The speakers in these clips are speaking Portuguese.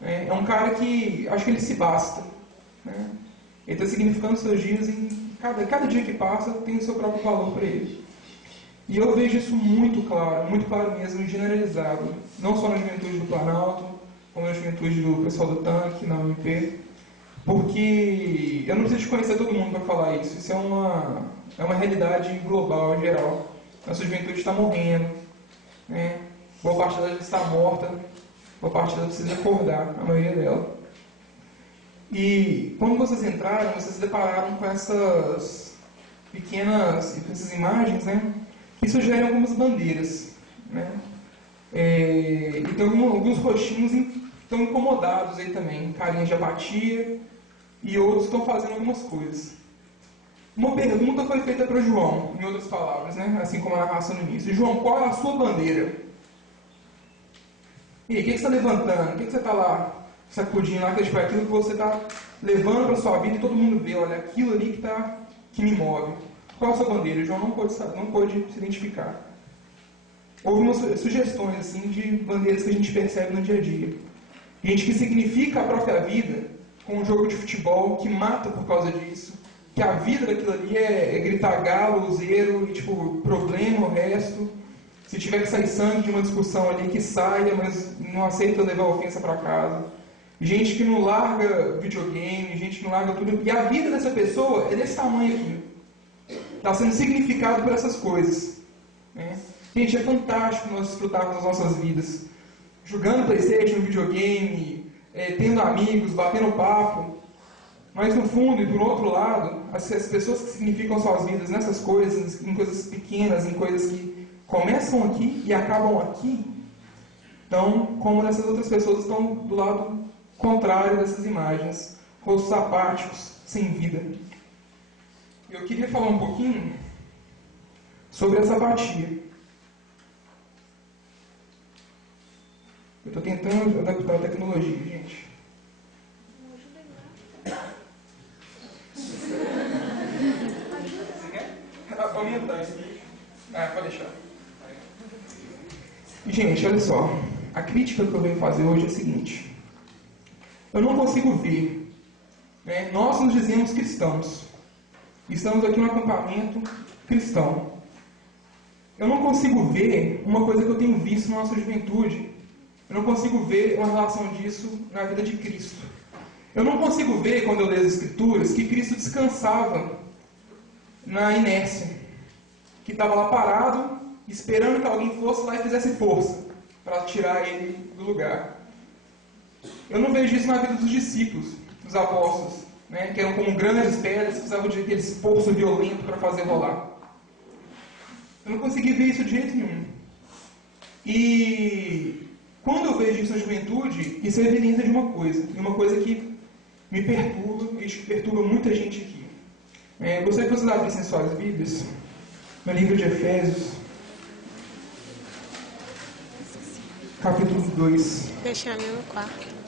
né? É um cara que acho que ele se basta, né? Ele está significando seus dias em cada dia que passa tem o seu próprio valor para ele. E eu vejo isso muito claro mesmo, generalizado, não só na juventude do Planalto, como na juventude do pessoal do Tanque, na UMP, porque eu não preciso de conhecer todo mundo para falar isso. Isso é uma realidade global, geral. Nossa juventude está morrendo, né? Boa parte dela está morta, boa parte dela precisa acordar, a maioria dela. E quando vocês entraram, vocês se depararam com essas essas imagens, né? Que sugerem algumas bandeiras, né? E tem alguns rostinhos que estão incomodados aí também, carinhas de apatia, e outros estão fazendo algumas coisas. Uma pergunta foi feita para João, em outras palavras, né? Assim como a narração no início. João, qual é a sua bandeira? E aí, o que você está levantando? O que você está lá sacudindo lá, que é aquilo que você está levando para a sua vida e todo mundo vê, olha, aquilo ali que me move. Qual é a sua bandeira? João não pôde se identificar. Houve umas sugestões assim, de bandeiras que a gente percebe no dia a dia. Gente que significa a própria vida com um jogo de futebol, que mata por causa disso, que a vida daquilo ali é gritar galo, zero, e tipo, problema o resto. Se tiver que sair sangue de uma discussão ali, que saia, mas não aceita levar ofensa para casa. Gente que não larga videogame, gente que não larga tudo. E a vida dessa pessoa é desse tamanho aqui. Está sendo significado por essas coisas, né? Gente, é fantástico nós desfrutarmos as nossas vidas. Jogando PlayStation, videogame, tendo amigos, batendo papo. Mas no fundo e por outro lado, as pessoas que significam suas vidas nessas coisas, em coisas pequenas, em coisas que começam aqui e acabam aqui, então, como essas outras pessoas estão do lado contrário dessas imagens, rostos apáticos, sem vida. Eu queria falar um pouquinho sobre essa apatia. Eu estou tentando adaptar a tecnologia, gente. Você quer? Aumentar isso aqui. Pode deixar. Gente, olha só. A crítica que eu venho fazer hoje é a seguinte. Eu não consigo ver, né? Nós nos dizemos cristãos. Estamos aqui no acampamento cristão. Eu não consigo ver uma coisa que eu tenho visto na nossa juventude. Eu não consigo ver uma relação disso na vida de Cristo. Eu não consigo ver, quando eu leio as Escrituras, que Cristo descansava na inércia. Que estava lá parado, esperando que alguém fosse lá e fizesse força para tirar ele do lugar. Eu não vejo isso na vida dos discípulos, dos apóstolos, né, que eram como grandes pedras, precisavam de aquele esforço violento para fazer rolar. Eu não consegui ver isso de jeito nenhum. E quando eu vejo isso na juventude, isso é evidência de uma coisa que me perturba, e que perturba muita gente aqui. Eu gostaria que vocês abrissem suas Bíblias no livro de Efésios, capítulo 2. Deixa ali no quarto.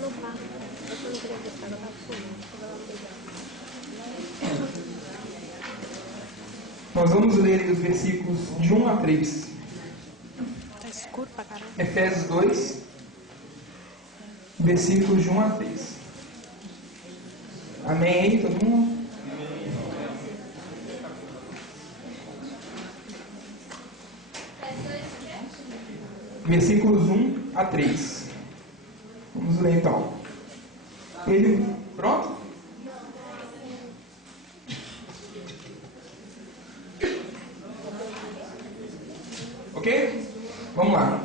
No quarto. Eu não queria deixar, ela tá Nós vamos ler os versículos de 1 a 3. Tá escuro pra caramba. Efésios 2, versículos de 1 a 3. Amém aí, todo mundo? Versículos 1 a 3. Vamos ler então. Pronto? Ok? Vamos lá.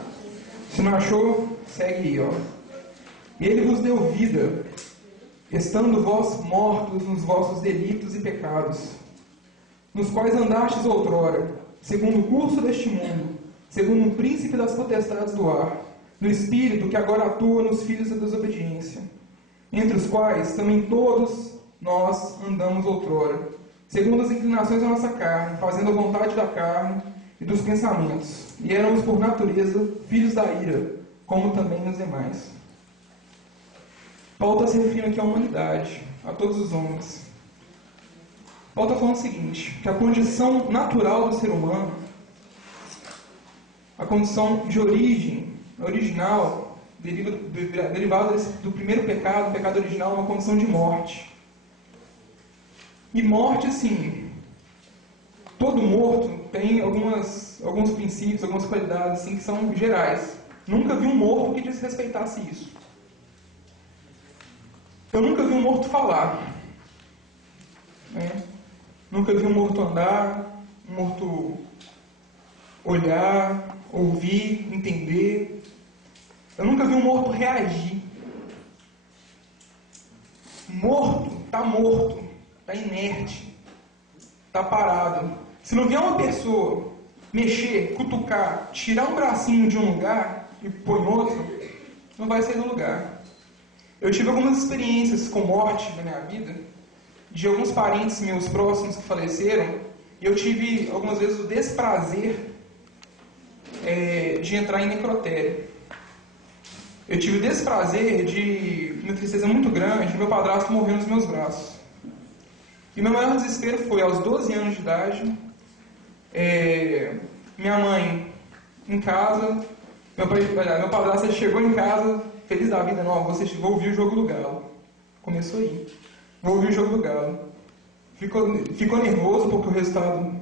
Se não achou, segue aí, ó. Ele vos deu vida, estando vós mortos nos vossos delitos e pecados, nos quais andastes outrora, segundo o curso deste mundo, segundo o príncipe das potestades do ar, no espírito que agora atua nos filhos da desobediência, entre os quais também todos nós andamos outrora, segundo as inclinações da nossa carne, fazendo a vontade da carne e dos pensamentos, e éramos por natureza filhos da ira, como também os demais. Paulo está se referindo aqui à humanidade, a todos os homens. Paulo está falando o seguinte, que a condição natural do ser humano A condição de origem, original, derivada do primeiro pecado, o pecado original, é uma condição de morte. E morte, assim, todo morto tem alguns princípios, algumas qualidades assim, que são gerais. Nunca vi um morto que desrespeitasse isso. Eu nunca vi um morto falar. Né? Nunca vi um morto andar, um morto olhar, ouvir, entender. Eu nunca vi um morto reagir. Morto, está inerte, está parado. Se não vier uma pessoa mexer, cutucar, tirar um bracinho de um lugar e pôr em outro, não vai sair do lugar. Eu tive algumas experiências com morte na minha vida, de alguns parentes meus próximos que faleceram, e eu tive algumas vezes o desprazer de entrar em necrotério. Eu tive o desprazer de uma tristeza muito grande, de meu padrasto morrer nos meus braços. E meu maior desespero foi, aos 12 anos de idade, minha mãe em casa, meu padrasto chegou em casa, feliz da vida, não, vou ouvir o jogo do Galo. Começou aí. Vou ouvir o jogo do Galo. Ficou nervoso porque o resultado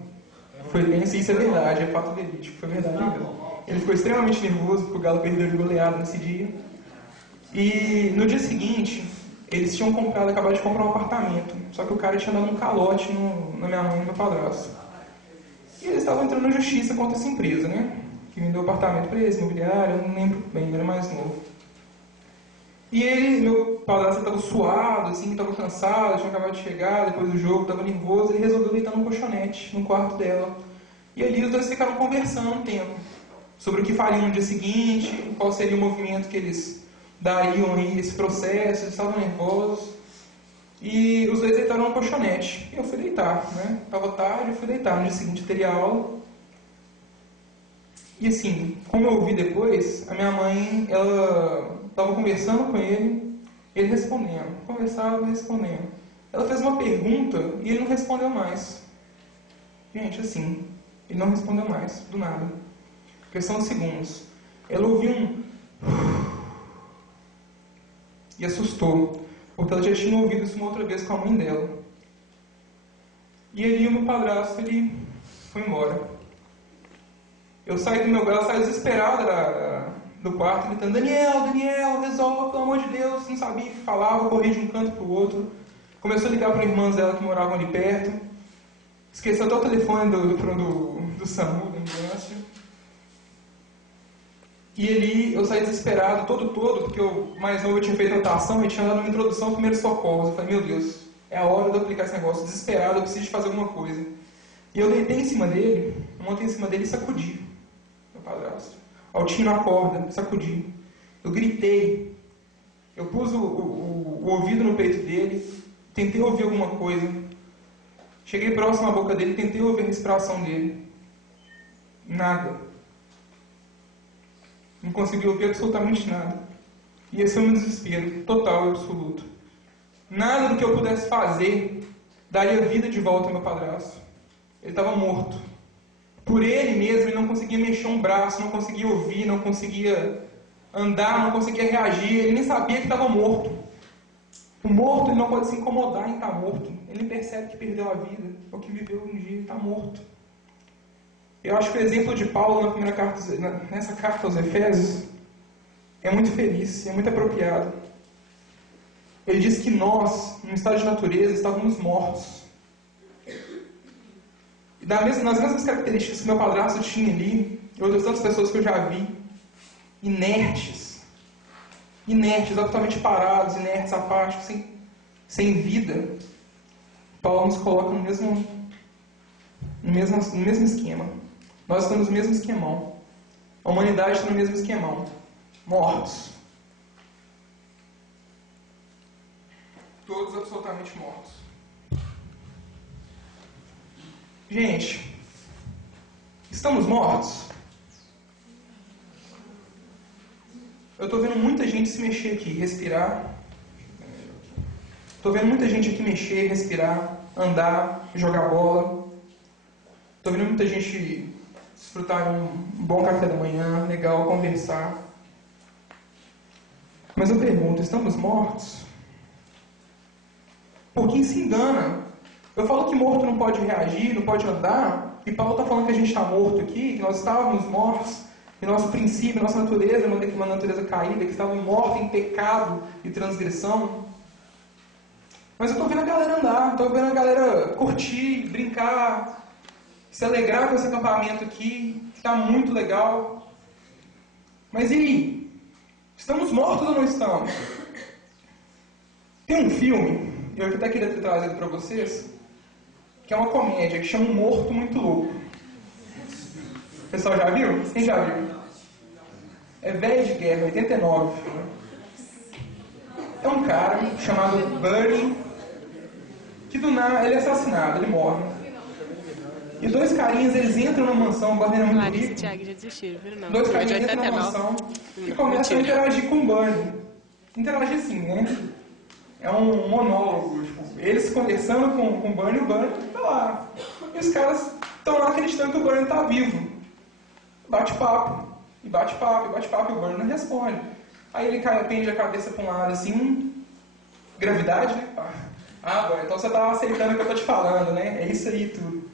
foi tenso, e isso é verdade, é fato verídico, foi verdade mesmo. Ele ficou extremamente nervoso porque o Galo perdeu de goleada nesse dia. E no dia seguinte, eles tinham acabado de comprar um apartamento, só que o cara tinha dado um calote na minha mãe e no meu padrasto. E eles estavam entrando na justiça contra essa empresa, né? Que vendeu o apartamento para eles, imobiliário, eu não lembro bem, era mais novo. E meu padrasto estava suado, assim, estava cansado, tinha acabado de chegar depois do jogo, estava nervoso, ele resolveu deitar num colchonete, no quarto dela. E ali os dois ficaram conversando um tempo sobre o que fariam no dia seguinte, qual seria o movimento que eles dariam aí esse processo, eles estavam nervosos. E os dois deitaram no colchonete. E eu fui deitar, né? Estava tarde, eu fui deitar. No dia seguinte eu teria aula. E assim, como eu ouvi depois, a minha mãe, ela estava conversando com ele respondendo. Conversava, respondendo. Ela fez uma pergunta e ele não respondeu mais. Gente, assim, ele não respondeu mais, do nada. Questão de segundos. Ela ouviu um... e assustou, porque ela já tinha ouvido isso uma outra vez com a mãe dela. E ali o meu padrasto, ele foi embora. Ela saiu desesperada do quarto, gritando: Daniel, resolve, pelo amor de Deus. Não sabia o que falava, corria de um canto para o outro. Começou a ligar para irmãs dela que moravam ali perto. Esqueceu até o telefone do SAMU, da ambulância. E ali eu saí desesperado, todo, porque eu, mais novo, eu tinha feito natação e tinha dado uma introdução ao primeiro socorro. Eu falei: meu Deus, é a hora de eu aplicar esse negócio. Desesperado, eu preciso de fazer alguma coisa. E eu deitei em cima dele, montei em cima dele e sacudi. Meu padrasto. Altinho na corda, sacudi. Eu gritei. Eu pus o ouvido no peito dele, tentei ouvir alguma coisa. Cheguei próximo à boca dele, tentei ouvir a respiração dele. Nada. Não consegui ouvir absolutamente nada. E esse é o meu desespero, total e absoluto. Nada do que eu pudesse fazer daria vida de volta ao meu padrasto. Ele estava morto. Por ele mesmo, ele não conseguia mexer um braço, não conseguia ouvir, não conseguia andar, não conseguia reagir. Ele nem sabia que estava morto. O morto, ele não pode se incomodar em estar morto. Ele nem percebe que perdeu a vida, ou que viveu um dia e está morto. Eu acho que o exemplo de Paulo nessa carta aos Efésios é muito feliz, é muito apropriado. Ele diz que nós, no estado de natureza, estávamos mortos. E nas mesmas características que meu padrasto tinha ali, e outras tantas pessoas que eu já vi, inertes, absolutamente parados, inertes, apáticos, sem vida, Paulo nos coloca no mesmo esquema. Nós estamos no mesmo esquemão. A humanidade está no mesmo esquemão. Mortos. Todos absolutamente mortos. Gente, estamos mortos? Eu estou vendo muita gente se mexer aqui, respirar. Estou vendo muita gente aqui mexer, respirar, andar, jogar bola. Estou vendo muita gente desfrutar um bom café da manhã, legal, conversar. Mas eu pergunto, estamos mortos? Por quem se engana? Eu falo que morto não pode reagir, não pode andar, e Paulo está falando que a gente está morto aqui, que nós estávamos mortos, e nosso princípio, nossa natureza é uma natureza caída, que estávamos mortos em pecado e transgressão. Mas eu estou vendo a galera andar, estou vendo a galera curtir, brincar, se alegrar com esse acampamento aqui, que está muito legal. Mas e aí? Estamos mortos ou não estamos? Tem um filme, eu até queria ter trazido para vocês, que é uma comédia, que chama Um Morto Muito Louco. O pessoal já viu? Quem já viu? É Velho de Guerra, 89. É um cara chamado Bernie, que do nada ele é assassinado, ele morre. E dois carinhas, eles entram numa mansão, o Bernie é muito Larissa e rico. Thiago já desistiram, viu? Não. Dois De carinhas entram numa 89. mansão e começam a interagir com o Bernie. Interagir assim, né? É um monólogo, tipo, eles conversando com o Bernie tá lá. E os caras estão lá acreditando que o Bernie está vivo. Bate-papo, e bate-papo, e bate-papo, e o Bernie não responde. Aí ele pende a cabeça para um lado assim, gravidade, né? Bernie, então você está aceitando o que eu estou te falando, né? É isso aí tudo.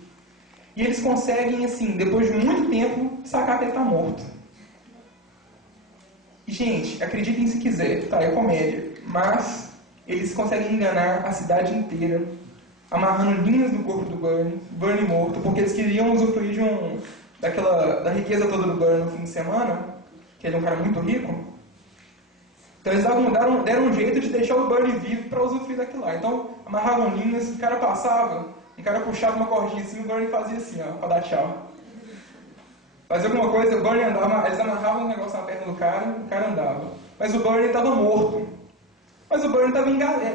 E eles conseguem, assim, depois de muito tempo, sacar que ele está morto. E, gente, acreditem se quiser, tá? É comédia. Mas eles conseguem enganar a cidade inteira, amarrando linhas no corpo do Bernie morto, porque eles queriam usufruir da riqueza toda do Bernie no fim de semana, que ele é um cara muito rico. Então eles deram um jeito de deixar o Bernie vivo para usufruir daquilo lá. Então amarravam linhas, o cara passava, um cara puxava uma cordinha assim, o Bernie fazia assim, ó, para dar tchau. Fazia alguma coisa, o Bernie andava, eles amarravam um negócio na perna do cara, o cara andava. Mas o Bernie estava morto. Mas o Bernie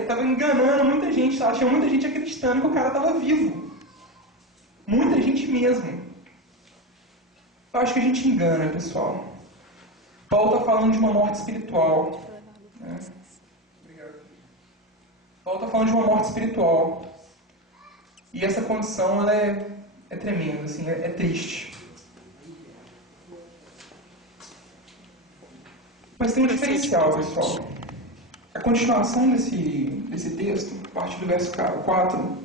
estava enganando muita gente, tá? Tinha muita gente acreditando que o cara estava vivo. Muita gente mesmo. Eu acho que a gente engana, pessoal. Paulo está falando de uma morte espiritual. Né? Obrigado. Paulo está falando de uma morte espiritual. E essa condição ela é tremenda, assim, é triste. Mas tem um diferencial, pessoal. A continuação desse texto, a partir do verso 4,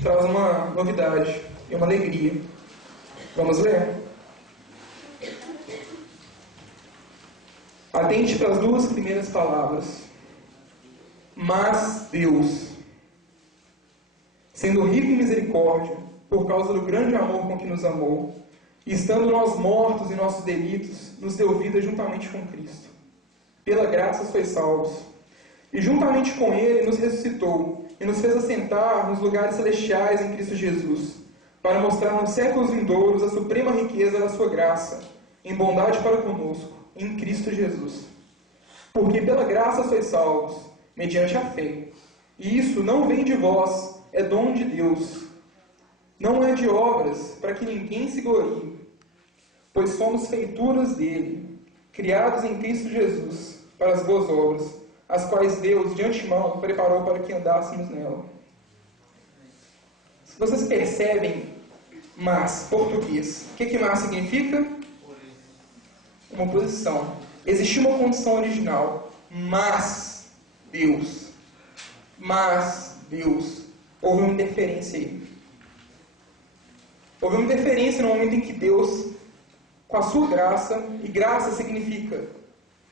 traz uma novidade e uma alegria. Vamos ler? Atente para as duas primeiras palavras. Mas Deus, sendo rico em misericórdia, por causa do grande amor com que nos amou, e estando nós mortos em nossos delitos, nos deu vida juntamente com Cristo. Pela graça sois salvos. E juntamente com Ele nos ressuscitou, e nos fez assentar nos lugares celestiais em Cristo Jesus, para mostrar nos séculos vindouros a suprema riqueza da sua graça, em bondade para conosco, em Cristo Jesus. Porque pela graça sois salvos, mediante a fé. E isso não vem de vós, é dom de Deus. Não é de obras, para que ninguém se glorie. Pois somos feituras dele, criados em Cristo Jesus, para as boas obras, as quais Deus, de antemão, preparou para que andássemos nela. Vocês percebem mas, português. O que mas significa? Uma oposição. Existia uma condição original, mas Deus. Houve uma interferência aí. Houve uma interferência no momento em que Deus, com a sua graça, e graça significa,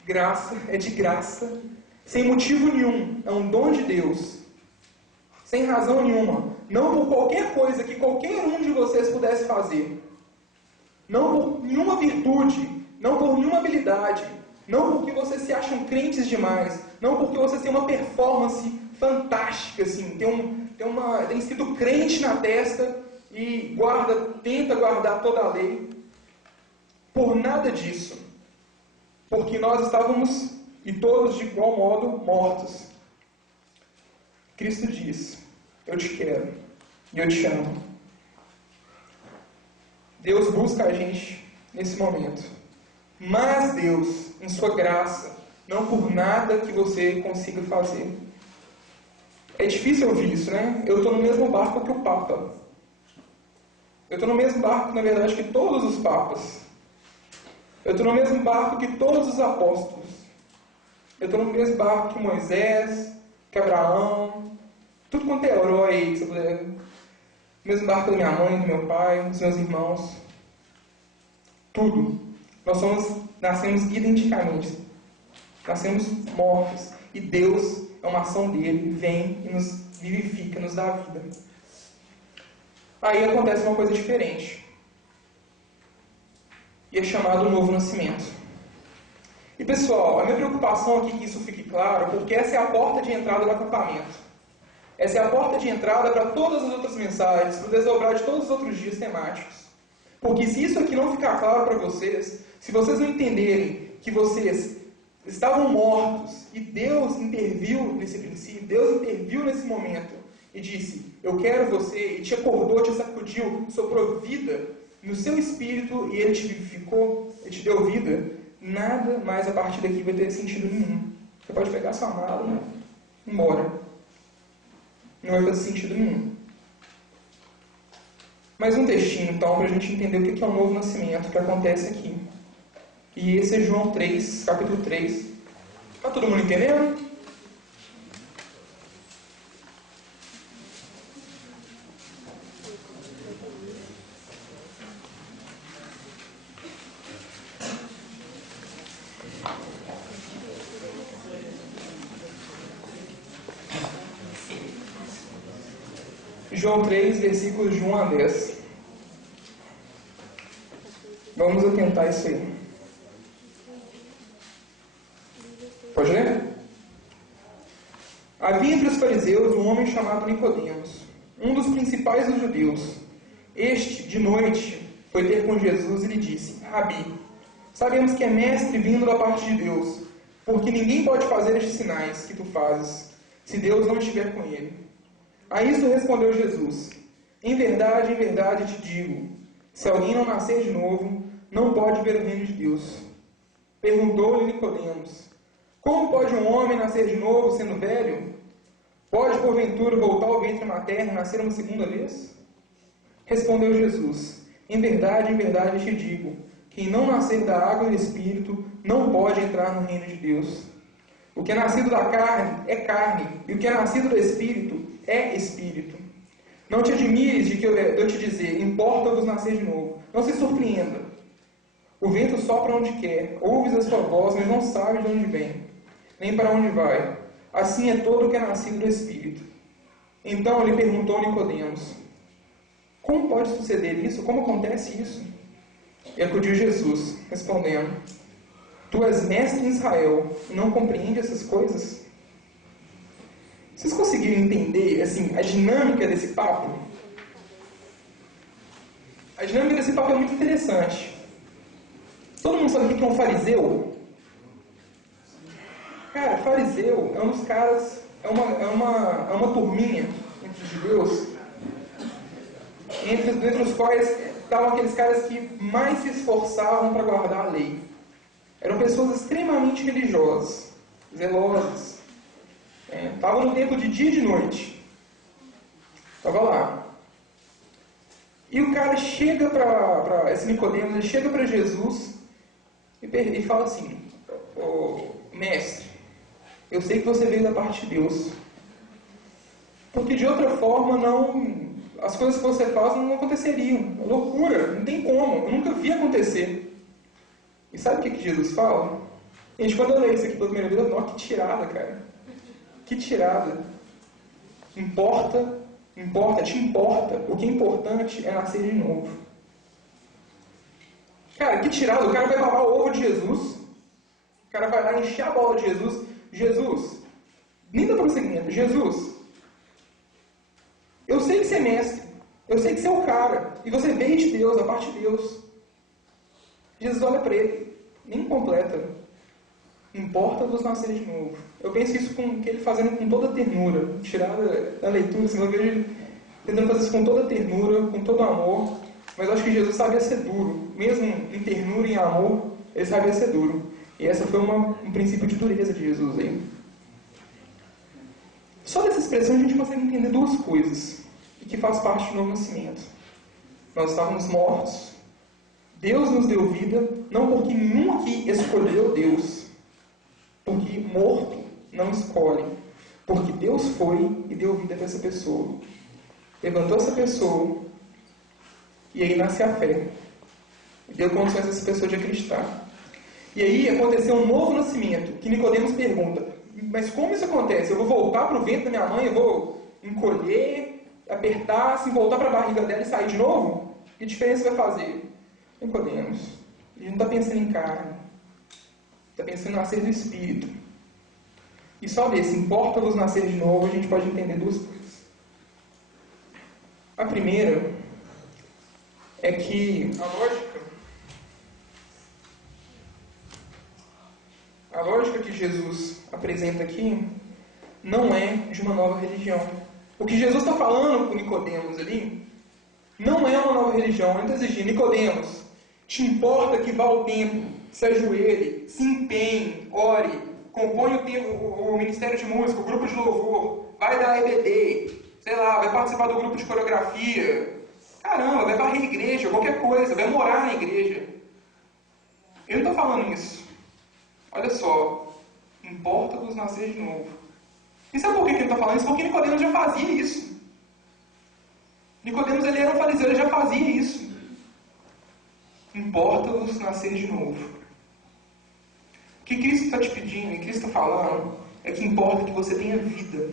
graça é de graça, sem motivo nenhum, é um dom de Deus, sem razão nenhuma, não por qualquer coisa que qualquer um de vocês pudesse fazer, não por nenhuma virtude, não por nenhuma habilidade, não porque vocês se acham crentes demais, não porque vocês têm uma performance fantástica, assim, tem sido crente na testa e tenta guardar toda a lei. Por nada disso. Porque nós estávamos, e todos de igual modo, mortos. Cristo diz, eu te quero e eu te amo. Deus busca a gente nesse momento. Mas Deus, em sua graça, não por nada que você consiga fazer. É difícil ouvir isso, né? Eu estou no mesmo barco que o Papa. Eu estou no mesmo barco, na verdade, que todos os papas. Eu estou no mesmo barco que todos os apóstolos. Eu estou no mesmo barco que Moisés, que Abraão, tudo quanto é herói aí que você puder. No mesmo barco da minha mãe, do meu pai, dos meus irmãos. Tudo. Nós nascemos identicamente. Nascemos mortos. E Deus, é uma ação dele, vem e nos vivifica, nos dá vida. Aí acontece uma coisa diferente. E é chamado novo nascimento. E pessoal, a minha preocupação aqui que isso fique claro, porque essa é a porta de entrada do acampamento. Essa é a porta de entrada para todas as outras mensagens, para o desdobrar de todos os outros dias temáticos. Porque se isso aqui não ficar claro para vocês, se vocês não entenderem que vocês estavam mortos e Deus interviu nesse princípio, Deus interviu nesse momento e disse, eu quero você, e te acordou, te sacudiu, soprou vida no seu espírito e ele te vivificou, ele te deu vida, nada mais a partir daqui vai ter sentido nenhum. Você pode pegar sua mala e ir embora. Não vai fazer sentido nenhum. Mais um textinho, então, para a gente entender o que é o novo nascimento que acontece aqui. E esse é João 3, capítulo 3. Está todo mundo entendendo? João 3, versículos de 1 a 10. Vamos atentar isso aí. Pode ler? Havia entre os fariseus um homem chamado Nicodemos, um dos principais dos judeus. Este, de noite, foi ter com Jesus e lhe disse, Rabi, sabemos que é mestre vindo da parte de Deus, porque ninguém pode fazer estes sinais que tu fazes, se Deus não estiver com ele. A isso respondeu Jesus, em verdade te digo, se alguém não nascer de novo, não pode ver o reino de Deus. Perguntou-lhe Nicodemos, como pode um homem nascer de novo sendo velho? Pode porventura voltar ao ventre materno e nascer uma segunda vez? Respondeu Jesus, em verdade te digo, quem não nascer da água e do Espírito não pode entrar no reino de Deus. O que é nascido da carne é carne, e o que é nascido do Espírito é Espírito. Não te admires de que eu te dizer, importa-vos nascer de novo. Não se surpreenda. O vento sopra onde quer, ouves a sua voz, mas não sabes de onde vem, nem para onde vai. Assim é todo o que é nascido do Espírito. Então lhe perguntou Nicodemos, como pode suceder isso? Como acontece isso? E acudiu Jesus, respondendo, tu és mestre em Israel e não compreende essas coisas? Vocês conseguiram entender assim, a dinâmica desse papo? A dinâmica desse papo é muito interessante. Todo mundo sabe o que é um fariseu? Cara, fariseu é um dos caras, é uma turminha entre os judeus, entre os quais estavam aqueles caras que mais se esforçavam para guardar a lei. Eram pessoas extremamente religiosas, zelosas. Estavam no templo de dia e de noite. Estava lá. E o cara chega para esse Nicodemos, ele chega para Jesus e fala assim, mestre, eu sei que você veio da parte de Deus. Porque de outra forma as coisas que você faz não aconteceriam. É loucura, não tem como. Eu nunca vi acontecer. E sabe o que Jesus fala? Gente, quando eu leio isso aqui pela primeira vez, nossa, que tirada, cara. Que tirada. Te importa. O que é importante é nascer de novo. Cara, que tirada. O cara vai babar o ovo de Jesus. O cara vai lá encher a bola de Jesus. Jesus, nem dá prosseguimento. Jesus, eu sei que você é mestre. Eu sei que você é o cara. E você veio de Deus, da parte de Deus. Jesus olha para ele. Nem completa. Importa-vos nascer de novo. Eu penso isso que ele fazendo com toda ternura. Tirada da leitura, assim, eu vejo ele tentando fazer isso com toda ternura, com todo amor. Mas eu acho que Jesus sabia ser duro. Mesmo em ternura e em amor, ele sabia ser duro. E essa foi um princípio de dureza de Jesus aí. Só dessa expressão a gente consegue entender duas coisas. E que faz parte do novo nascimento. Nós estávamos mortos. Deus nos deu vida, não porque nenhum aqui escolheu Deus. Porque morto não escolhe. Porque Deus foi e deu vida para essa pessoa. Levantou essa pessoa e aí nasce a fé. E deu condições a essa pessoa de acreditar. E aí aconteceu um novo nascimento, que Nicodemos pergunta, mas como isso acontece? Eu vou voltar para o ventre da minha mãe, eu vou encolher, apertar, assim, voltar para a barriga dela e sair de novo? Que diferença vai fazer? Nicodemos, a gente não está pensando em carne, está pensando em nascer do Espírito. E só desse, importa-vos nascer de novo, a gente pode entender duas coisas. A primeira é que a lógica que Jesus apresenta aqui não é de uma nova religião. O que Jesus está falando com Nicodemos ali não é uma nova religião. Ele está exigindo, Nicodemos, te importa que vá o tempo, se ajoelhe, se empenhe, ore, compõe o ministério de música, o grupo de louvor, vai dar EBD, sei lá, vai participar do grupo de coreografia, caramba, vai varrer a igreja, qualquer coisa, vai morar na igreja. Ele não está falando isso. Olha só, importa-vos nascer de novo. E sabe por que ele está falando isso? Porque Nicodemos já fazia isso. Nicodemos, ele era um fariseu, ele já fazia isso. Importa-vos nascer de novo. O que Cristo está te pedindo, e Cristo está falando, é que importa que você tenha vida.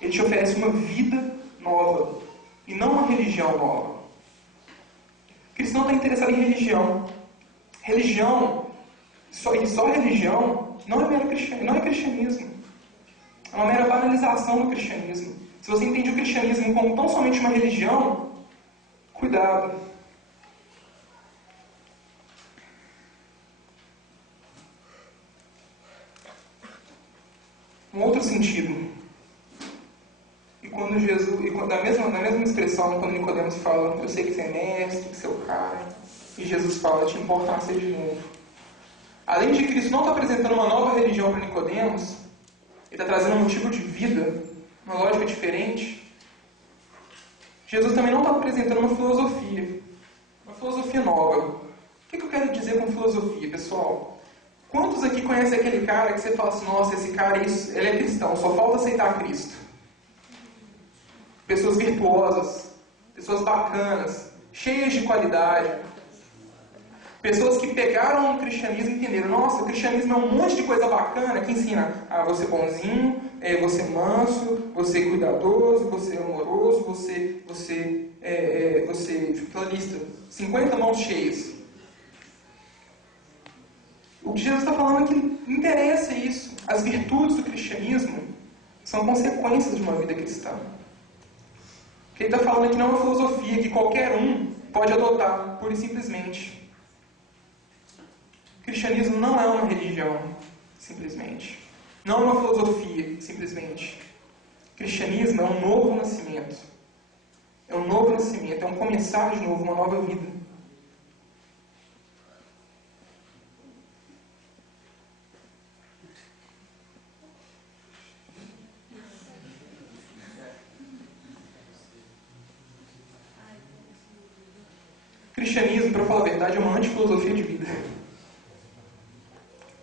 Ele te oferece uma vida nova, e não uma religião nova. Cristo não está interessado em religião. Religião, só religião, não é cristianismo. É uma mera banalização do cristianismo. Se você entende o cristianismo como tão somente uma religião, cuidado. Um outro sentido. Na mesma expressão, quando Nicodemos fala, eu sei que você é mestre, que você é o cara, e Jesus fala, te importa nascer de novo. Além de Cristo não está apresentando uma nova religião para Nicodemos, ele está trazendo um tipo de vida, uma lógica diferente. Jesus também não está apresentando uma filosofia nova. O que eu quero dizer com filosofia, pessoal? Quantos aqui conhecem aquele cara que você fala assim, nossa, esse cara, ele é cristão, só falta aceitar Cristo? Pessoas virtuosas, pessoas bacanas, cheias de qualidade. Pessoas que pegaram o cristianismo e entenderam, nossa, o cristianismo é um monte de coisa bacana que ensina a você bonzinho, você manso, você cuidadoso, você amoroso, você tipo, lista, 50 mãos cheias. O que Jesus está falando é que não interessa isso. As virtudes do cristianismo são consequências de uma vida cristã. O que ele está falando aqui não é uma filosofia que qualquer um pode adotar, pura e simplesmente. O cristianismo não é uma religião, simplesmente. Não é uma filosofia, simplesmente. O cristianismo é um novo nascimento. É um novo nascimento, é um começar de novo, uma nova vida. O cristianismo, para falar a verdade, é uma antifilosofia de vida.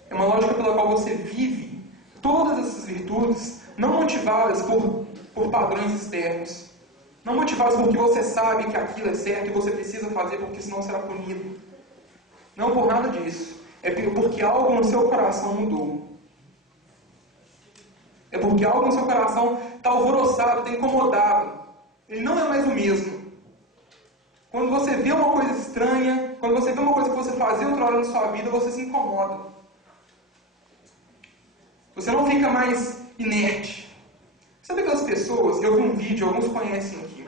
É uma lógica pela qual você vive todas essas virtudes, não motivadas por padrões externos, não motivadas porque você sabe que aquilo é certo e você precisa fazer porque senão será punido. Não por nada disso. É porque algo no seu coração mudou. É porque algo no seu coração está alvoroçado, está incomodado. Ele não é mais o mesmo. Quando você vê uma coisa estranha, quando você vê uma coisa que você fazia outra hora na sua vida, você se incomoda. Você não fica mais inerte. Sabe aquelas pessoas, eu vi um vídeo, alguns conhecem aqui,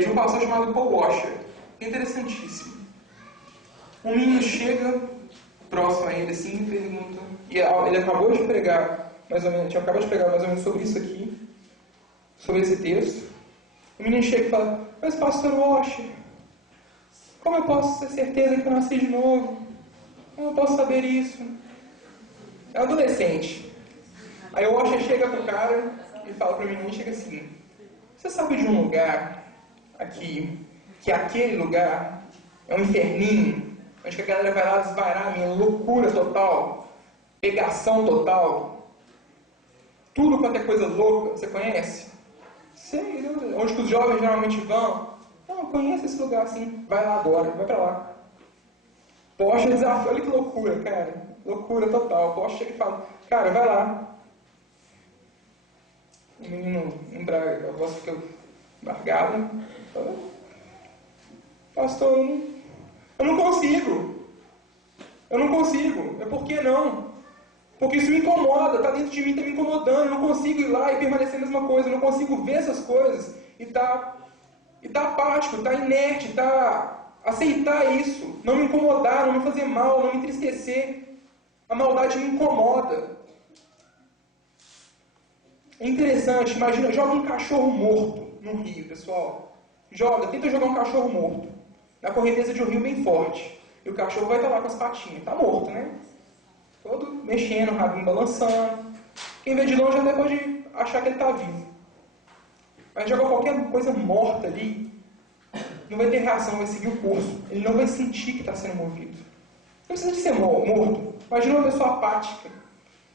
de um pastor chamado Paul Washer. É interessantíssimo. Um menino chega próximo a ele assim e pergunta, e ele acabou de pregar, mais ou menos sobre isso aqui, sobre esse texto. O menino chega e fala, mas pastor Washer, como eu posso ter certeza que eu nasci de novo? Como eu posso saber isso? É um adolescente. Aí o Washer chega pro cara e fala pro menino, chega assim, você sabe de um lugar aqui que aquele lugar é um inferninho, onde que a galera vai lá desvairar, minha loucura total, pegação total, tudo quanto é coisa louca, você conhece? Sei, onde que os jovens geralmente vão? Não, conheço esse lugar assim, vai lá agora, vai pra lá. Porsche é desafio, olha que loucura, cara, loucura total. Porsche chega e fala, cara, vai lá. O menino embraga, a voz fica embargada, fala, pastor, eu não consigo. Eu não consigo. É por que não? Porque isso me incomoda, está dentro de mim, está me incomodando. Eu não consigo ir lá e permanecer a mesma coisa. Eu não consigo ver essas coisas e tá apático, tá inerte, aceitar isso. Não me incomodar, não me fazer mal, não me entristecer. A maldade me incomoda. É interessante, imagina, joga um cachorro morto no rio, pessoal. Tenta jogar um cachorro morto na correnteza de um rio bem forte. E o cachorro vai estar lá com as patinhas. Está morto, né? Todo mexendo, o rabinho balançando. Quem vê de longe até pode achar que ele está vivo. Mas jogar qualquer coisa morta ali, não vai ter reação, vai seguir o curso. Ele não vai sentir que está sendo movido. Não precisa de ser morto. Imagina uma pessoa apática.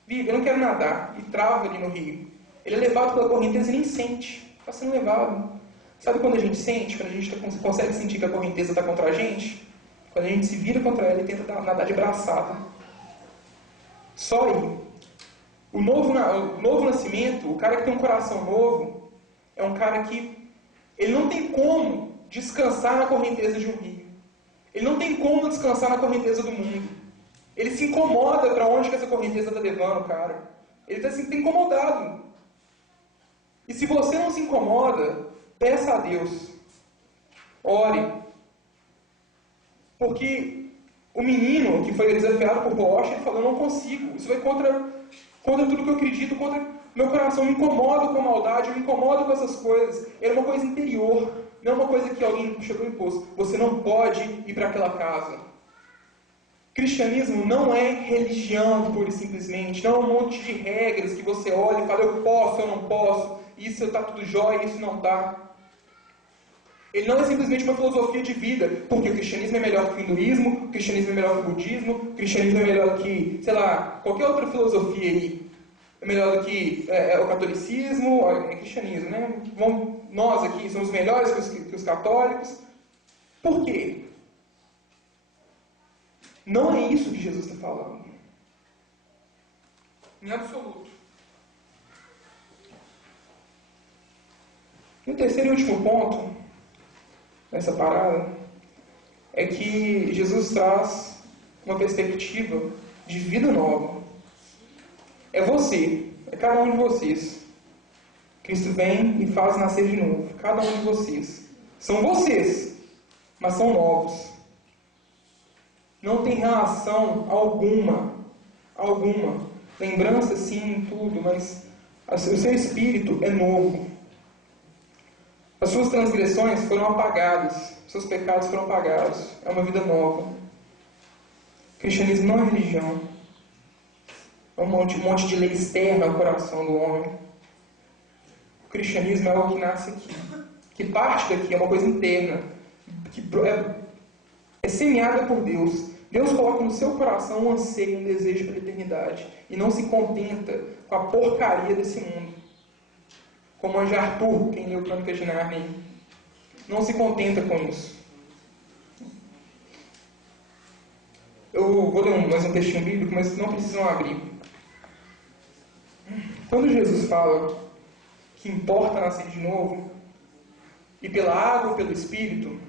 Vive, eu não quero nadar. E trava ali no rio. Ele é levado pela correnteza e nem sente. Está sendo levado. Sabe quando a gente sente? Quando a gente consegue sentir que a correnteza está contra a gente? Quando a gente se vira contra ela e tenta nadar de braçada. Só aí. O novo nascimento, o cara que tem um coração novo, é um cara que ele não tem como descansar na correnteza de um rio. Ele não tem como descansar na correnteza do mundo. Ele se incomoda para onde que essa correnteza está levando, cara. Ele está incomodado. E se você não se incomoda, peça a Deus. Ore. Porque o menino que foi desafiado por Bosch, ele falou, eu não consigo. Isso vai contra tudo que eu acredito, contra meu coração. Eu me incomodo com a maldade, eu me incomodo com essas coisas. É uma coisa interior, não é uma coisa que alguém chegou e impôs. Você não pode ir para aquela casa. Cristianismo não é religião, pura e simplesmente. Não é um monte de regras que você olha e fala, eu posso, eu não posso, isso está tudo jóia, isso não está. Ele não é simplesmente uma filosofia de vida, porque o cristianismo é melhor que o hinduísmo, o cristianismo é melhor que o budismo, o cristianismo é melhor que, sei lá, qualquer outra filosofia aí. É melhor do que o catolicismo, é cristianismo, né? Nós aqui somos melhores que os católicos. Por quê? Não é isso que Jesus está falando. Em absoluto. E o terceiro e último ponto nessa parada é que Jesus traz uma perspectiva de vida nova. É você, é cada um de vocês. Cristo vem e faz nascer de novo. Cada um de vocês. São vocês, mas são novos. Não tem relação alguma. Lembrança sim, tudo, mas o seu espírito é novo. As suas transgressões foram apagadas, seus pecados foram apagados. É uma vida nova. O cristianismo não é religião. É um monte de lei externa ao coração do homem. O cristianismo é algo que nasce aqui. Que parte daqui, é uma coisa interna. Que é semeada por Deus. Deus coloca no seu coração um anseio, um desejo pela eternidade. E não se contenta com a porcaria desse mundo. Como Anjo Arthur, quem leu Crônicas de Nárnia, não se contenta com isso. Eu vou ler mais um textinho bíblico, mas não precisam abrir. Quando Jesus fala que importa nascer de novo, e pela água e pelo Espírito,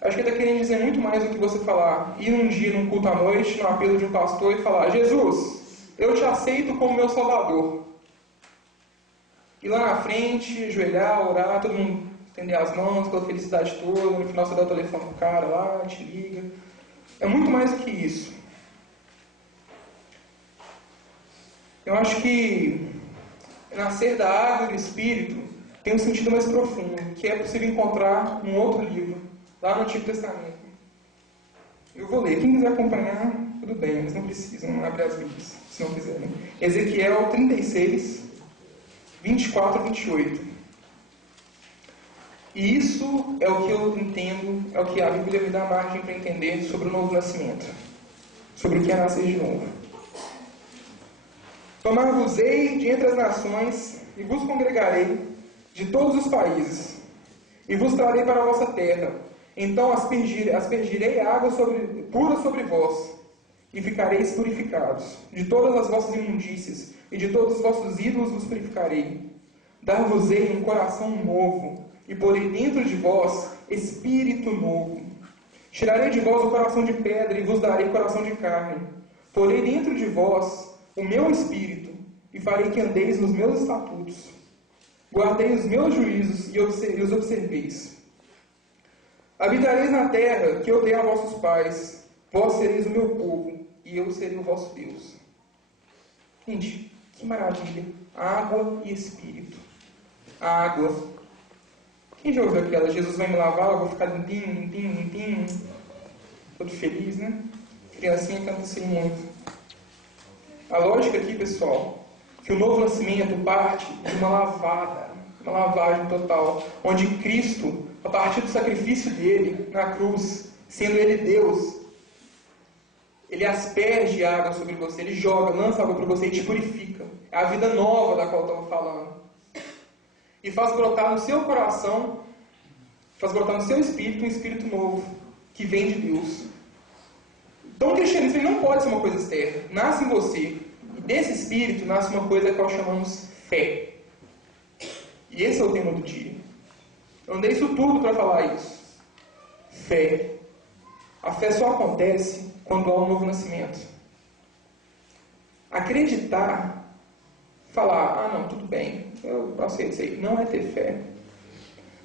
acho que ele está querendo dizer muito mais do que você falar, ir um dia num culto à noite, no apelo de um pastor e falar, Jesus, eu te aceito como meu Salvador. Ir lá na frente, ajoelhar, orar, todo mundo estender as mãos, aquela felicidade toda, no final você dá o telefone pro cara lá, te liga. É muito mais do que isso. Eu acho que nascer da água e do Espírito tem um sentido mais profundo, que é possível encontrar num outro livro, lá no Antigo Testamento. Eu vou ler. Quem quiser acompanhar, tudo bem, mas não precisa, não abre as Bíblias, se não quiser. Né? Ezequiel 36, 24 e 28. E isso é o que eu entendo, é o que a Bíblia me dá margem para entender sobre o novo nascimento, sobre o que é nascer de novo. Tomar-vos-ei de entre as nações, e vos congregarei de todos os países, e vos trarei para a vossa terra. Então aspergirei água pura sobre vós, e ficareis purificados. De todas as vossas imundícias, e de todos os vossos ídolos vos purificarei. Dar-vos-ei um coração novo, e porei dentro de vós espírito novo. Tirarei de vós o coração de pedra, e vos darei coração de carne. Porei dentro de vós o meu espírito, e farei que andeis nos meus estatutos. Guardei os meus juízos, e os observeis. Habitareis na terra que eu dei a vossos pais. Vós sereis o meu povo, e eu serei o vosso Deus. Gente, que maravilha. Água e espírito. A água. Quem já ouviu aquela? Jesus vai me lavar, eu vou ficar limpinho, limpinho, limpinho. Todo feliz, né? Criancinha canta assim muito. A lógica aqui, pessoal, que o novo nascimento parte de uma lavada, uma lavagem total, onde Cristo, a partir do sacrifício dele na cruz, sendo ele Deus, ele asperge água sobre você, ele joga, lança água para você e te purifica. É a vida nova da qual eu estava falando. E faz brotar no seu coração, faz brotar no seu espírito um espírito novo, que vem de Deus. Então o cristianismo ele não pode ser uma coisa externa, nasce em você. E desse espírito nasce uma coisa que nós chamamos fé. E esse é o tema do dia. Eu andei isso tudo para falar isso. Fé. A fé só acontece quando há um novo nascimento. Acreditar, falar, não, tudo bem, eu aceito isso aí, não é ter fé.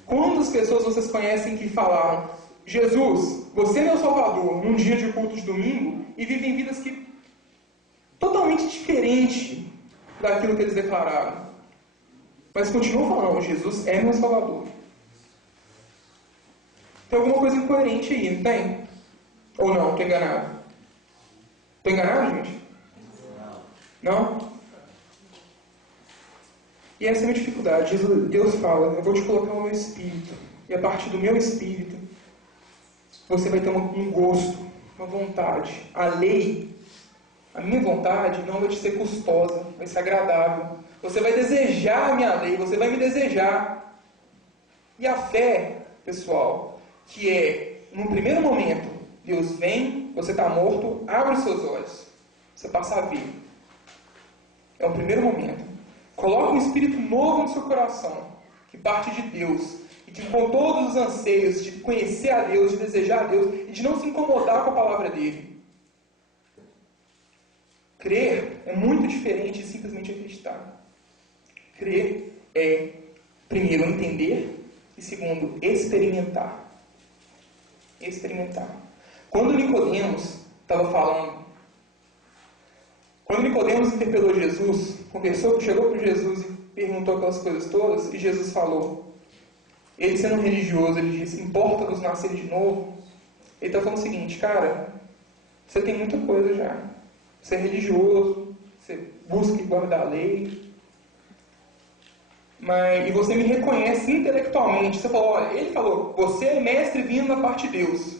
Quantas pessoas vocês conhecem que falaram, Jesus, você é meu Salvador, num dia de culto de domingo, e vivem vidas que totalmente diferentes daquilo que eles declararam. Mas continuam falando, Jesus é meu Salvador. Tem alguma coisa incoerente aí, não tem? Ou não? Estou enganado? Estou enganado, gente? Não? E essa é a minha dificuldade. Deus fala, eu vou te colocar o meu espírito. E a partir do meu espírito, você vai ter um gosto, uma vontade. A lei, a minha vontade, não vai te ser custosa, vai ser agradável. Você vai desejar a minha lei, você vai me desejar. E a fé, pessoal, que é, num primeiro momento, Deus vem, você está morto, abre os seus olhos. Você passa a ver. É o primeiro momento. Coloque um espírito novo no seu coração, que parte de Deus, e que com todos os anseios de conhecer a Deus, de desejar a Deus, e de não se incomodar com a palavra dele. Crer é muito diferente de simplesmente acreditar. Crer é, primeiro, entender, e segundo, experimentar. Experimentar. Quando Nicodemos estava falando, quando Nicodemos interpelou Jesus, conversou, chegou para Jesus e perguntou aquelas coisas todas, e Jesus falou, ele sendo religioso, ele disse, importa-nos nascer de novo? Ele está falando o seguinte, cara, você tem muita coisa já. Você é religioso, você busca guardar a lei, e você me reconhece intelectualmente. Você falou, olha, ele falou, você é mestre vindo da parte de Deus.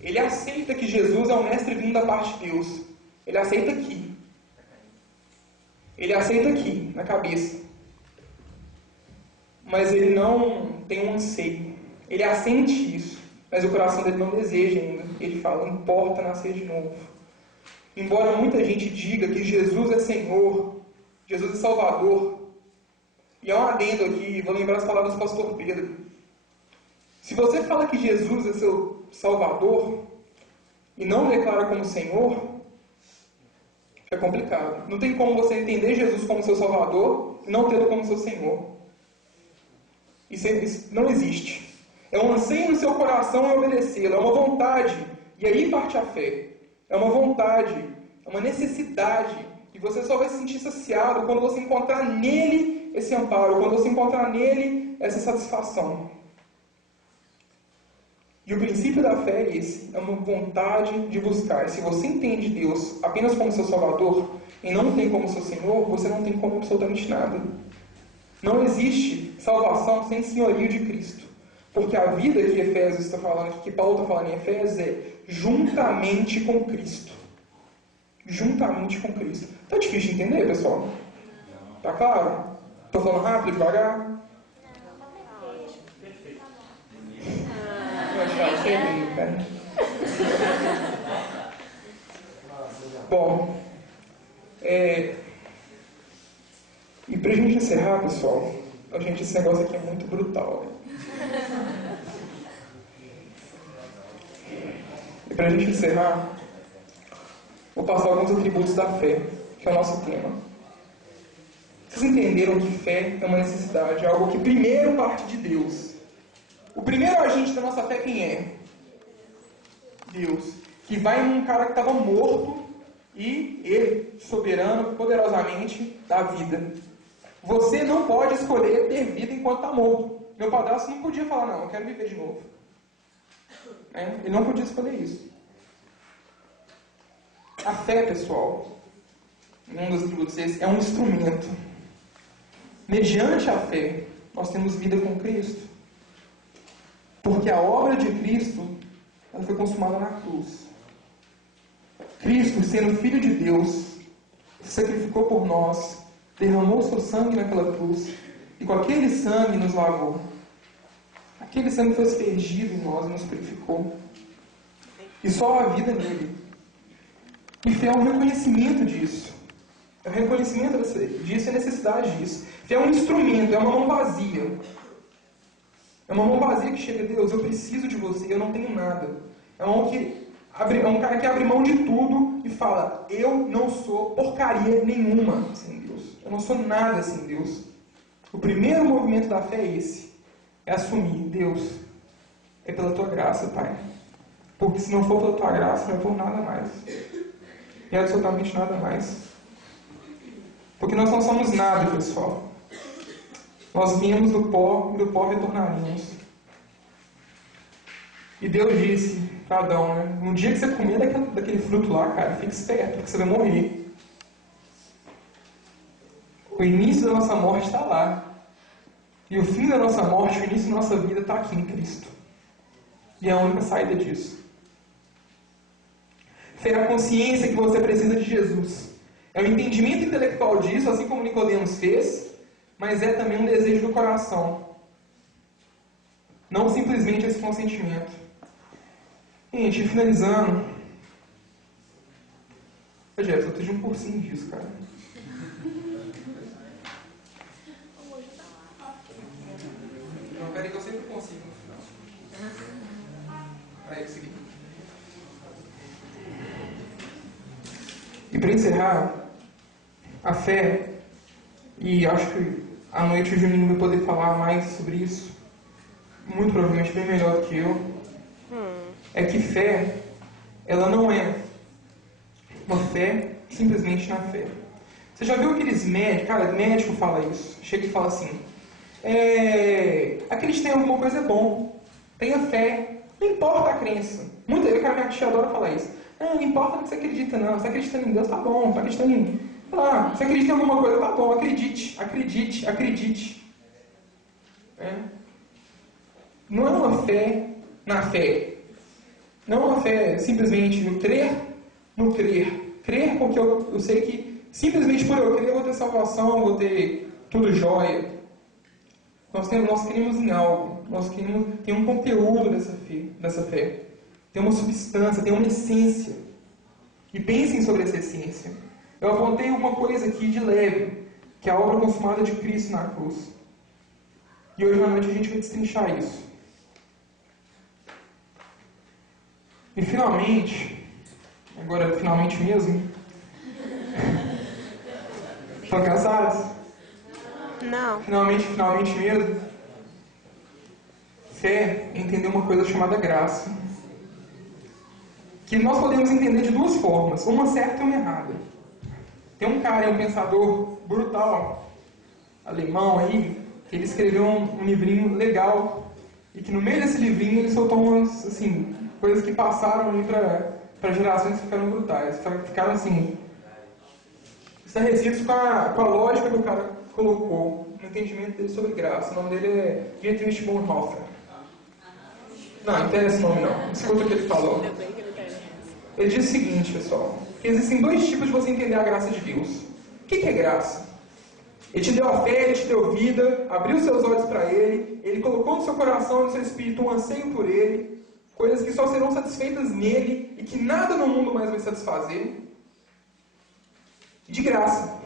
Ele aceita que Jesus é o mestre vindo da parte de Deus. Ele aceita aqui. Ele aceita aqui, na cabeça. Mas ele não tem um anseio. Ele assente isso, mas o coração dele não deseja ainda. Ele fala, importa nascer de novo. Embora muita gente diga que Jesus é Senhor, Jesus é Salvador, e há um adendo aqui, vou lembrar as palavras do pastor Pedro. Se você fala que Jesus é seu Salvador, e não declara como Senhor, é complicado. Não tem como você entender Jesus como seu Salvador, e não tê-lo como seu Senhor. Isso não existe. É um anseio no seu coração em obedecê-lo, é uma vontade, e aí parte a fé. É uma vontade, é uma necessidade, e você só vai se sentir saciado quando você encontrar nele esse amparo, quando você encontrar nele essa satisfação. E o princípio da fé é esse, é uma vontade de buscar. Se você entende Deus apenas como seu Salvador, e não tem como seu Senhor, você não tem como absolutamente nada. Não existe salvação sem senhorio de Cristo. Porque a vida que Efésios está falando, que Paulo está falando em Efésios, é juntamente com Cristo. Juntamente com Cristo. Tá difícil de entender, pessoal? Tá claro? Estou falando rápido, devagar? Eu achava que é bem, cara. Bom, e pra gente encerrar, pessoal, esse negócio aqui é muito brutal. E pra gente encerrar, vou passar alguns atributos da fé, que é o nosso tema. Vocês entenderam que fé é uma necessidade, é algo que primeiro parte de Deus. O primeiro agente da nossa fé quem é? Deus. Que vai num cara que estava morto e ele, soberano, poderosamente, dá vida. Você não pode escolher ter vida enquanto está morto. Meu padrasto não podia falar, não, eu quero viver de novo. Ele não podia escolher isso. A fé, pessoal, um dos atributos desses, é um instrumento. Mediante a fé, nós temos vida com Cristo. Porque a obra de Cristo, ela foi consumada na cruz. Cristo, sendo Filho de Deus, se sacrificou por nós, derramou seu sangue naquela cruz, e com aquele sangue nos lavou. Aquele sangue foi aspergido em nós e nos purificou. E só há vida nele. E fé é um reconhecimento disso. É o reconhecimento disso e a necessidade disso. Fé é um instrumento, é uma mão vazia. É uma mão vazia que chega a Deus, eu preciso de você, eu não tenho nada. É um cara que abre mão de tudo e fala, eu não sou porcaria nenhuma sem Deus. Eu não sou nada sem Deus. O primeiro movimento da fé é esse. É assumir, Deus, é pela tua graça, Pai. Porque se não for pela tua graça, não é por nada mais. E absolutamente nada mais. Porque nós não somos nada, pessoal. Nós viemos do pó e do pó retornaremos. E Deus disse para Adão, né? No dia que você comer daquele fruto lá, cara, fique esperto, porque você vai morrer. O início da nossa morte está lá. E o fim da nossa morte, o início da nossa vida está aqui em Cristo. E é a única saída disso. Fé é a consciência que você precisa de Jesus. É o entendimento intelectual disso, assim como Nicodemos fez, mas é também um desejo do coração. Não simplesmente esse consentimento. Gente, finalizando. Jefferson, eu tô de 1% disso, cara. Não, peraí que eu sempre consigo no final. Peraí, seguinte. E para encerrar, a fé, e acho que à noite o Juninho vai poder falar mais sobre isso, muito provavelmente bem melhor do que eu, é que fé, ela não é uma fé simplesmente na fé. Você já viu aqueles médicos, cara, médico fala isso, chega e fala assim, acreditar em alguma coisa é bom, tenha fé, não importa a crença. Minha tia adora falar isso. Não importa no que você acredita, não. Você acredita em Deus, tá bom. Você acredita em... você acredita em alguma coisa, tá bom. Acredite. Não é uma fé na fé. Não é uma fé simplesmente no crer. Crer porque eu sei que simplesmente por eu crer eu vou ter salvação, vou ter tudo jóia. Nós queremos em algo. Tem um conteúdo dessa fé. Tem uma substância, tem uma essência. E pensem sobre essa essência. Eu apontei uma coisa aqui de leve, que é a obra consumada de Cristo na cruz. E hoje à noite a gente vai destrinchar isso. E finalmente, agora finalmente mesmo, estão cansados? Não. Finalmente mesmo, fé é entender uma coisa chamada graça. Que nós podemos entender de duas formas, uma certa e uma errada. Tem um cara, um pensador brutal, alemão aí, que ele escreveu um livrinho legal, e que no meio desse livrinho ele soltou umas, assim, coisas que passaram aí para gerações que ficaram brutais, ficaram assim, estarrecidos com a lógica que o cara colocou no entendimento dele sobre graça. O nome dele é Dietrich Bonhoeffer. Não, não interessa esse nome não. Escuta o que ele falou. Ele diz o seguinte, pessoal, que existem dois tipos de você entender a graça de Deus. O que é graça? Ele te deu a fé, Ele te deu vida, abriu seus olhos para Ele colocou no seu coração e no seu espírito um anseio por Ele, coisas que só serão satisfeitas nele e que nada no mundo mais vai satisfazer. De graça.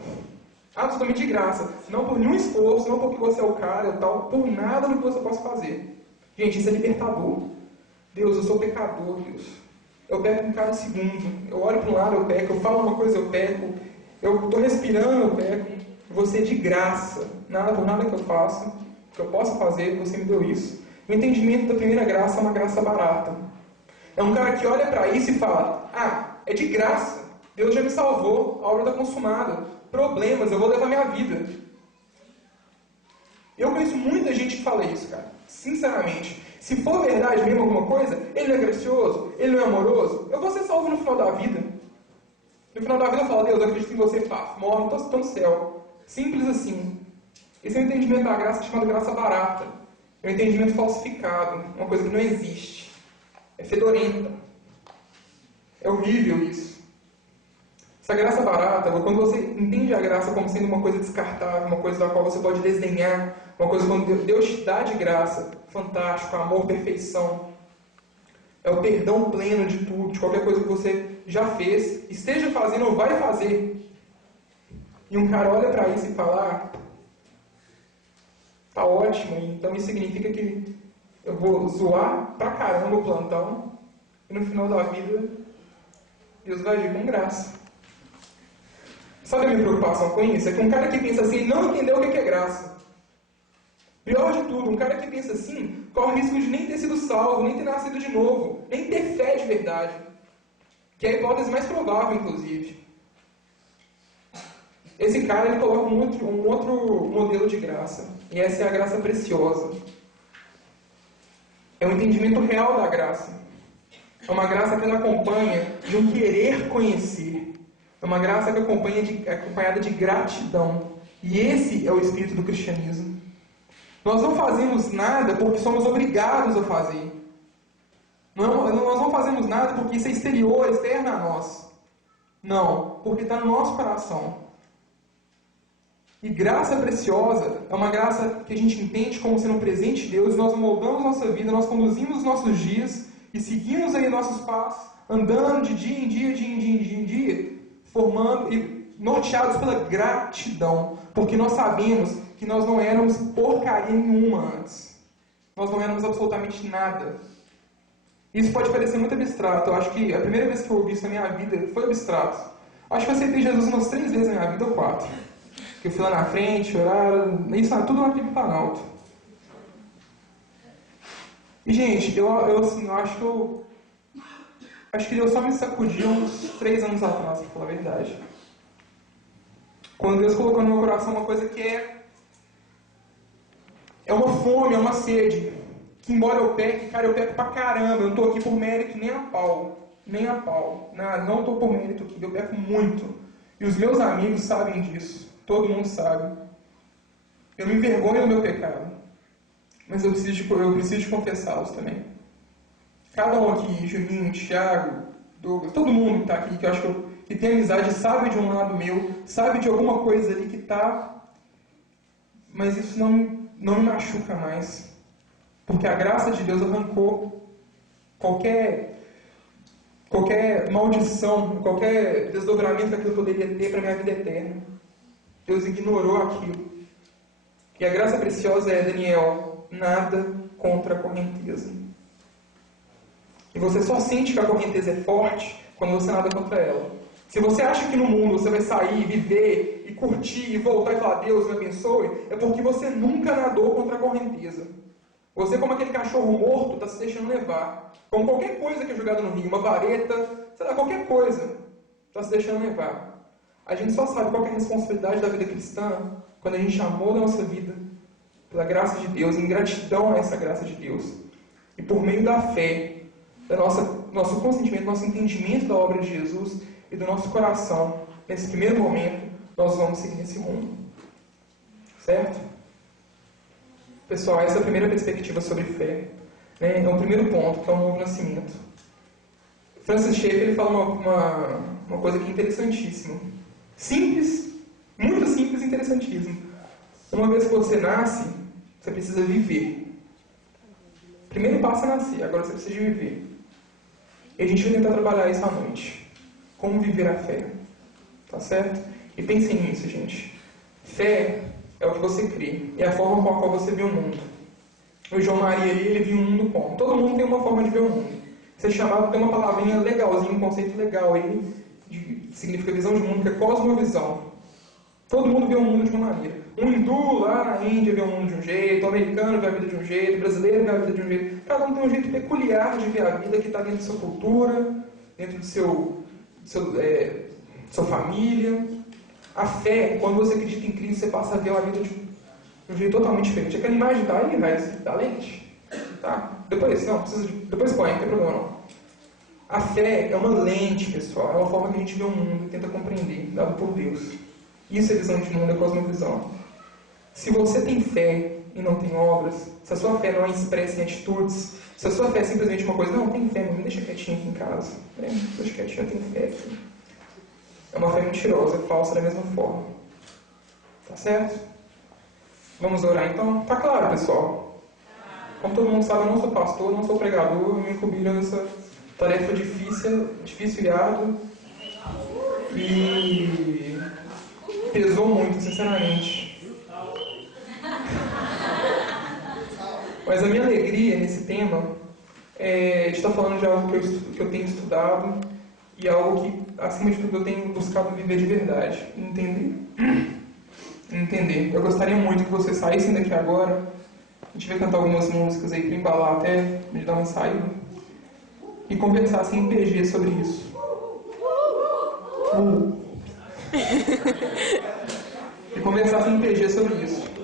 Absolutamente de graça. Não por nenhum esforço, não porque você é o cara ou tal, por nada do que você possa fazer. Gente, isso é libertador. Deus, eu sou pecador, Deus. Eu peco em cada segundo. Eu olho para um lado, eu peco. Eu falo uma coisa, eu peco. Eu estou respirando, eu peco. Você é de graça. Nada por nada que eu faço, que eu possa fazer, você me deu isso. O entendimento da primeira graça é uma graça barata. É um cara que olha para isso e fala: ah, é de graça. Deus já me salvou. A obra está consumada. Problemas, eu vou levar minha vida. Eu conheço muita gente que fala isso, cara. Sinceramente. Se for verdade mesmo alguma coisa, ele não é gracioso, ele não é amoroso, eu vou ser salvo no final da vida. No final da vida eu falo: Deus, eu acredito em você, pá, morre, estou no céu. Simples assim. Esse é o entendimento da graça chamado graça barata. É um entendimento falsificado, uma coisa que não existe. É fedorenta. É horrível isso. Essa graça barata, quando você entende a graça como sendo uma coisa descartável, uma coisa da qual você pode desdenhar, uma coisa quando Deus te dá de graça, fantástico, amor, perfeição, é o perdão pleno de tudo, de qualquer coisa que você já fez, esteja fazendo ou vai fazer. E um cara olha para isso e fala: ah, tá ótimo, então isso significa que eu vou zoar pra caramba o plantão, e no final da vida, Deus vai agir com graça. Sabe a minha preocupação com isso? É que um cara que pensa assim, ele não entendeu o que é graça. Pior de tudo, um cara que pensa assim, corre o risco de nem ter sido salvo, nem ter nascido de novo, nem ter fé de verdade. Que é a hipótese mais provável, inclusive. Esse cara, ele coloca um outro modelo de graça. E essa é a graça preciosa. É o entendimento real da graça. É uma graça que nos acompanha de um querer conhecer. É uma graça que é acompanhada de gratidão. E esse é o espírito do cristianismo. Nós não fazemos nada porque somos obrigados a fazer. Nós não fazemos nada porque isso é exterior, externo a nós. Não, porque está no nosso coração. E graça preciosa é uma graça que a gente entende como sendo um presente de Deus. Nós moldamos nossa vida, nós conduzimos os nossos dias e seguimos aí nossos passos, andando de dia em dia, formando e norteados pela gratidão, porque nós sabemos que nós não éramos porcaria nenhuma antes. Nós não éramos absolutamente nada. Isso pode parecer muito abstrato. Eu acho que a primeira vez que eu ouvi isso na minha vida foi abstrato. Acho que eu aceitei Jesus umas 3 vezes na minha vida, ou 4. Que eu fui lá na frente, chorar, isso tudo lá no Planalto. E, gente, eu acho que Deus só me sacudiu uns 3 anos atrás, para falar a verdade. Quando Deus colocou no meu coração uma coisa que é uma fome, é uma sede. Que embora eu peque, cara, eu peco pra caramba. Eu não estou aqui por mérito nem a pau. Nem a pau. Não estou por mérito aqui, eu peco muito. E os meus amigos sabem disso. Todo mundo sabe. Eu me envergonho do meu pecado. Mas eu preciso de confessá-los também. Cada um aqui, Juninho, Thiago, Douglas, todo mundo que está aqui, que eu acho que tem amizade, sabe de um lado meu, sabe de alguma coisa ali que está... Mas isso não me machuca mais. Porque a graça de Deus arrancou qualquer maldição, qualquer desdobramento que aquilo poderia ter para a minha vida eterna. Deus ignorou aquilo. E a graça preciosa é, Daniel, nada contra a correnteza. E você só sente que a correnteza é forte quando você nada contra ela. Se você acha que no mundo você vai sair, viver, e curtir, e voltar e falar: Deus me abençoe, é porque você nunca nadou contra a correnteza. Você, como aquele cachorro morto, está se deixando levar. Como qualquer coisa que é jogada no rio, uma vareta, sei lá, qualquer coisa, está se deixando levar. A gente só sabe qual é a responsabilidade da vida cristã quando a gente amou a nossa vida pela graça de Deus, em gratidão a essa graça de Deus. E por meio da fé, do nosso consentimento, nosso entendimento da obra de Jesus e do nosso coração, nesse primeiro momento, nós vamos seguir nesse rumo. Certo? Pessoal, essa é a primeira perspectiva sobre fé. né? É o primeiro ponto, que é o novo nascimento. Francis Schaeffer ele fala uma coisa que é interessantíssima. Simples, muito simples e interessantíssimo. Uma vez que você nasce, você precisa viver. Primeiro passo é nascer, agora você precisa viver. E a gente vai tentar trabalhar isso à noite. Como viver a fé. Tá certo? E pensem nisso, gente. Fé é o que você crê. É a forma com a qual você vê o mundo. O João Maria ali, ele viu o mundo como? Todo mundo tem uma forma de ver o mundo. Você chamava, tem uma palavrinha legalzinha, um conceito legal aí, que significa visão de mundo, que é cosmovisão. Todo mundo vê o mundo de uma maneira. Um hindu lá na Índia vê o mundo de um jeito, o americano vê a vida de um jeito, o brasileiro vê a vida de um jeito. Cada um tem um jeito peculiar de ver a vida que está dentro da sua cultura, dentro do sua família. A fé, quando você acredita em Cristo, você passa a ver a vida de um jeito totalmente diferente. Aquela imagem da ele da lente. Tá? Depois põe, não tem problema não. A fé é uma lente, pessoal. É uma forma que a gente vê o mundo e tenta compreender, dado por Deus. Isso é visão de mundo, é cosmovisão. Se você tem fé e não tem obras, se a sua fé não é expressa em atitudes, se a sua fé é simplesmente uma coisa, não, tem fé, mas me deixa quietinho aqui em casa. Deixa quietinho, eu tenho fé aqui. É uma fé mentirosa, é falsa da mesma forma. Tá certo? Vamos orar então? Tá claro, pessoal? Como todo mundo sabe, eu não sou pastor, não sou pregador, me incumbiram nessa tarefa difícil e árdua. E pesou muito, sinceramente. Mas a minha alegria nesse tema é de estar falando de algo que eu tenho estudado e algo que, acima de tudo, eu tenho buscado viver de verdade. Entender. Eu gostaria muito que vocês saíssem daqui agora. A gente vai cantar algumas músicas aí para embalar até me dar uma saída. E conversassem em PG sobre isso. E conversassem em PG sobre isso.